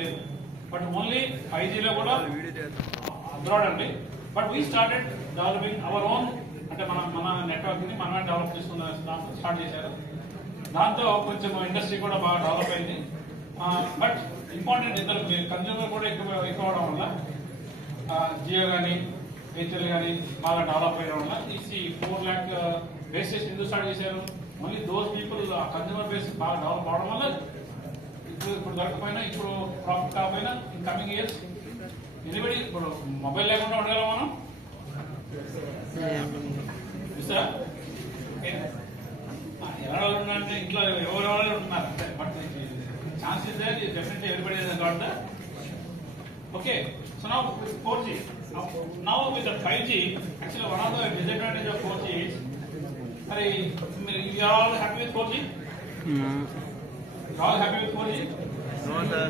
లేదు. But only 5G లో కూడా అబ్రాడ్ అండి. But we started developing our own, అంటే మన నెట్వర్క్ ని మనమే డెవలప్ చేసుకున్న స్టార్ట్ చేశారు. దాంతో కొంచెం ఇండస్ట్రీ కూడా బాగా డెవలప్ అయింది. బట్ ఇంపార్టెంట్ ఇద్దరు కన్జ్యూమర్ కూడా ఎక్కువ అవడం వల్ల జియో కానీ ఎయిర్టెల్ కానీ బాగా డెవలప్ అయ్యడం వల్ల ఈ 4 lakh బేస్ స్టేషన్ ఎందుకు స్టార్ట్ చేశారు? Only those people consumer base బాగా డెవలప్ అవడం వల్ల ఇప్పుడు దొరకపోయినా, ఇప్పుడు ప్రాఫిట్ కాకపోయినా ఇన్ కమింగ్ ఇయర్స్ ఎనిబడి ఇప్పుడు మొబైల్ లేకుండా ఉండగలం మనం సార్. ఎవరు ఉన్నారంటే ఇంట్లో ఎవరెవరు ఉంటున్నారు, but chance is there, definitely everybody is got that. Okay, so now with 4G, now with the 5G, actually one of the disadvantages of 4G is, you are all happy with 4G? You all happy with 4G? No, sir.